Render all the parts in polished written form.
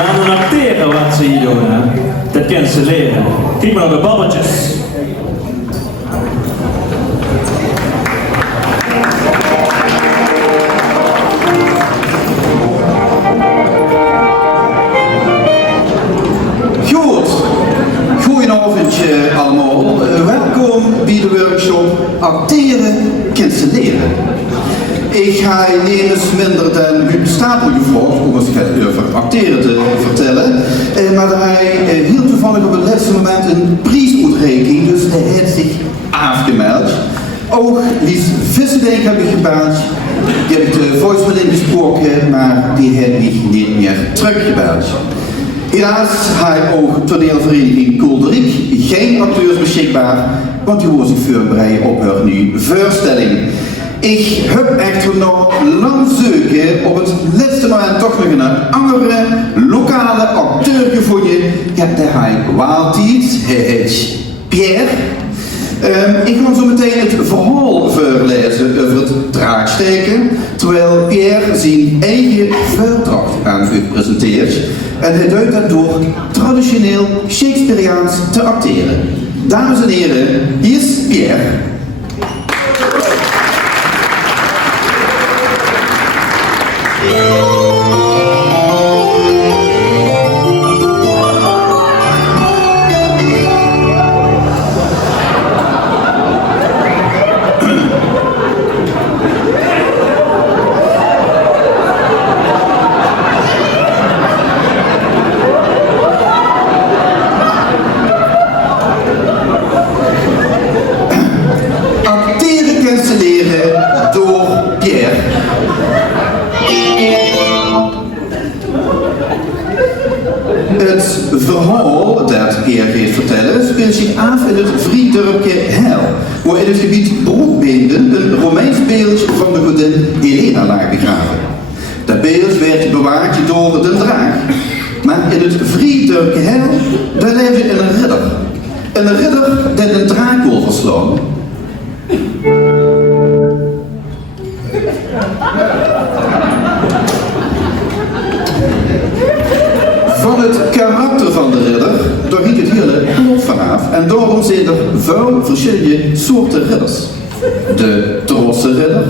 Maar aan het acteren wat ze hier doen, hè, dat kan ze leren. Kijk maar naar de babbeltjes. Goedenavond allemaal. Welkom bij de workshop Acteren kan ze leren. Ik ga nemens minder dan Huub Stapel gevraagd om eens over acteren te vertellen. Maar hij heel toevallig op het laatste moment een prijsuitreiking, dus hij heeft zich afgemeld. Ook Lies Vissendijk heb ik gebeld. Die heb ik de voicemail ingesproken, maar die heeft mij niet meer teruggebeld. Helaas heeft ook toneelvereniging Kolderik geen acteurs beschikbaar, want die wil zich voorbereiden op haar nieuwe voorstelling. Ik heb echter nog lang zoeken op het laatste moment toch nog een andere lokale acteur gevonden. Ik heb de hij Waaltiet, hij heet Pierre. Ik ga zo meteen het verhaal voorlezen over het draaksteken, terwijl Pierre zijn eigen voordracht aan u presenteert. En hij duidt dat door traditioneel Shakespeareaans te acteren. Dames en heren, hier is Pierre. Het verhaal dat Pierre gaat vertellen speelt zich af in het Vriendurpje Heil, waar in het gebied Broekbeenden een Romeins beeld van de godin Helena lag begraven. Dat beeld werd bewaard door de draak, maar in het Vriendurpje Heil daar leefde een ridder. Een ridder die een draak wil verslaan. Van het karakter van de ridder, daar ging het hele plot vanaf en daarom zijn er veel verschillende soorten ridders. De trotse ridder,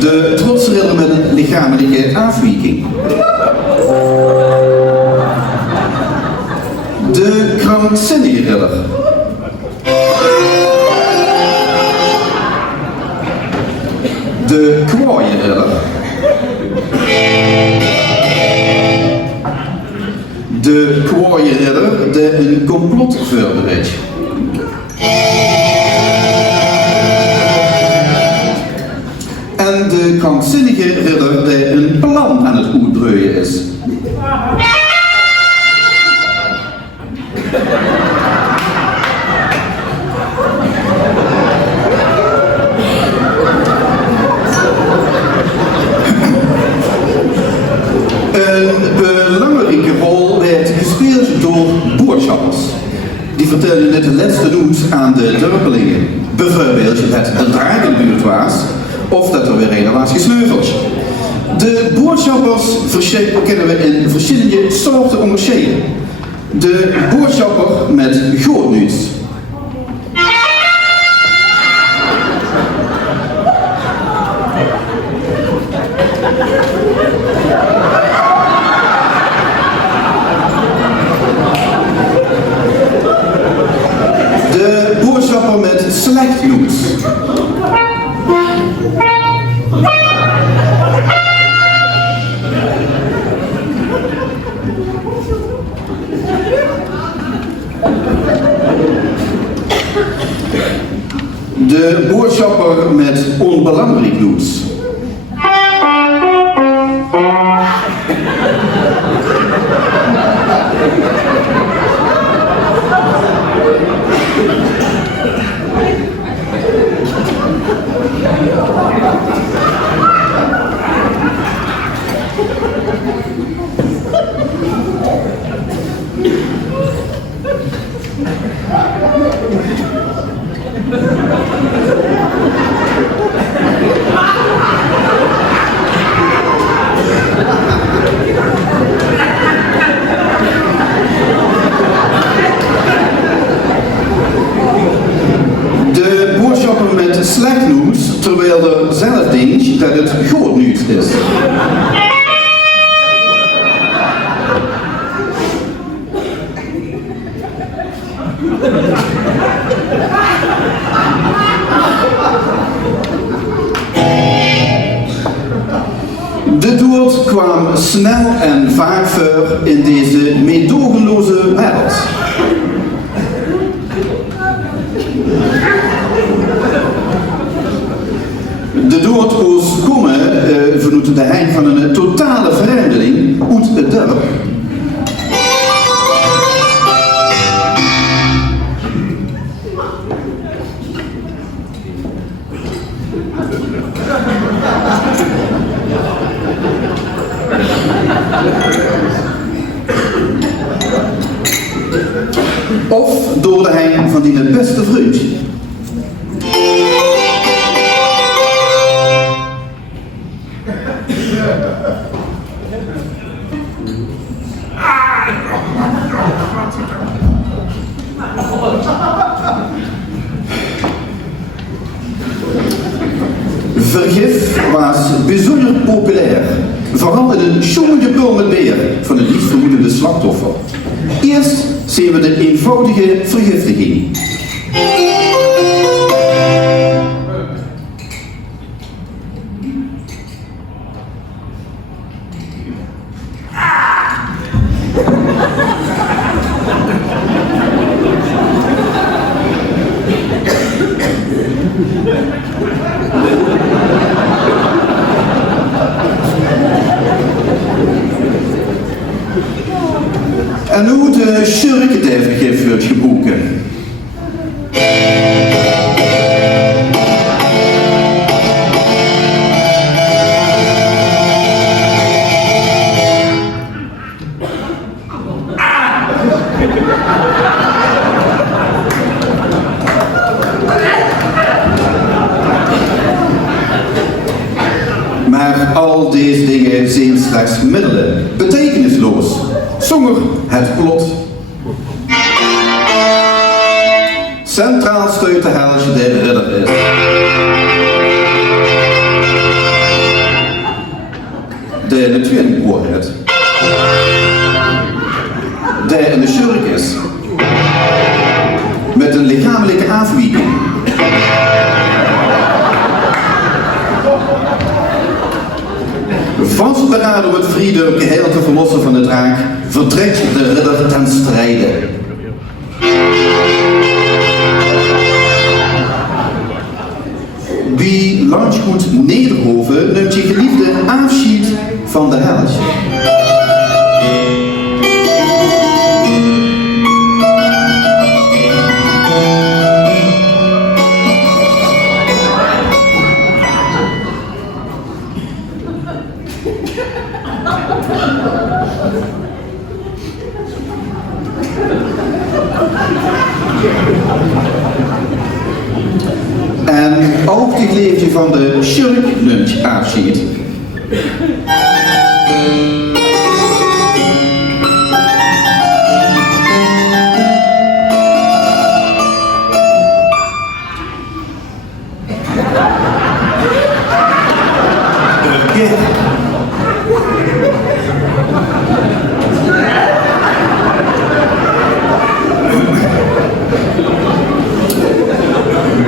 de trotse ridder met een lichamelijke afwijking, de krankzinnige ridder, de kwaaie ridder, de kwaaie ridder die een complot voorbereidt, en de krankzinnige ridder die een plan aan het uitbreien is. Een belangrijke rol werd gespeeld door boodschappers. Die vertelden net de laatste nieuws aan de dorpelingen. Bijvoorbeeld dat de draak in de buurt was, of dat er weer een was gesneuveld. De boodschappers kennen we in verschillende soorten onderscheiden. De boodschapper met groot nieuws. De boodschapper met slecht nieuws. De boodschapper met onbelangrijk nieuws. het slecht nieuws, terwijl er zelf denkt dat het goed nieuws is. De dood kwam snel en vaak voor in deze meedogenloze wereld. De dood koos komen vanuit de hein van een totale vreemdeling uit het dorp. Of door de hein van die beste vriend. Vergif was bijzonder populair, vooral in een sjoemige pul met beer van het niet vermoedende slachtoffer. Eerst zien we de eenvoudige vergiftiging. En nu de schurkenvergif wordt gebroken. Maar al deze dingen zijn slechts middelen, betekenisloos, zonder het plot. Centraal steunt de helse de ridder is. De in de tweelingbroer het. De in de schurk is. Met een lichamelijke afwijking. Vastberaden om het vriendelijk geheel te verlossen van de draak, vertrekt de ridder ten strijde. Bij landgoed Nederhoven neemt je geliefde afscheid van de held. En ook dit leefje van de schurk lunch afschiet.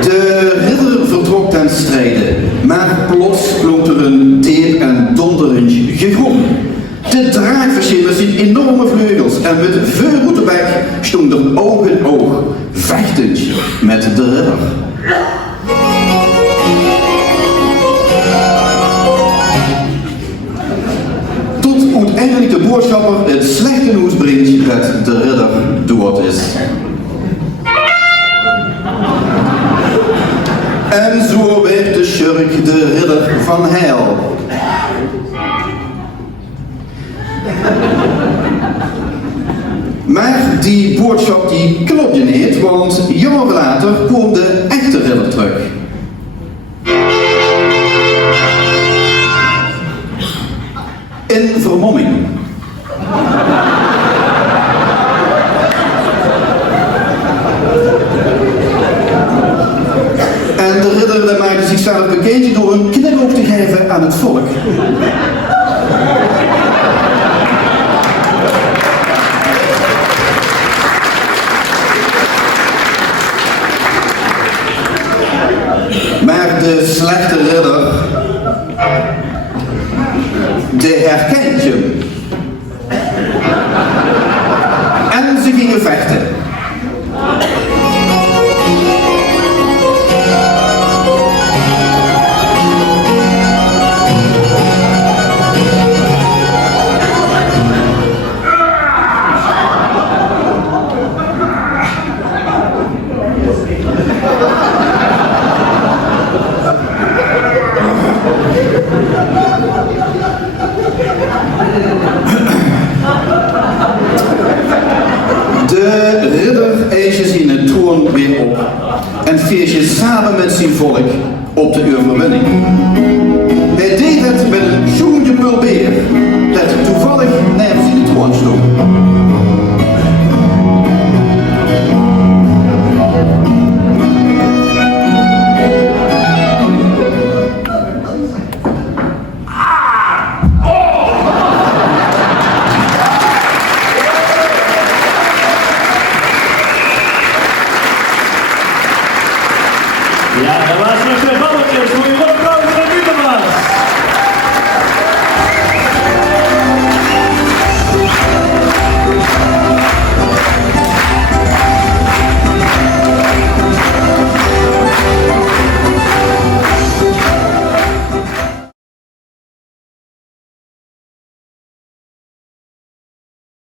De ridder vertrok ten strijde, maar plots klonk er een teer en donderend gegrom. De draak verscheen met zijn enorme vleugels en met veel route weg stond er oog in oog, vechtend met de ridder. Tot uiteindelijk de boodschapper het slechte nieuws brengt dat de ridder dood is. En zo werd de schurk de ridder van heil. Maar die boodschap die klopte niet, want jaren later kwam de echte ridder terug. In vermomming. En de ridder zichzelf bekeken door een knipoog te geven aan het volk. Maar de slechte ridder, die herkent je. En ze gingen vechten. De ridder eisde zijn troon weer op en feestje samen met zijn volk op de overwinning. Hij deed het met een schoenje pulbeer dat toevallig naast zijn troon stond. Ja, dat was nog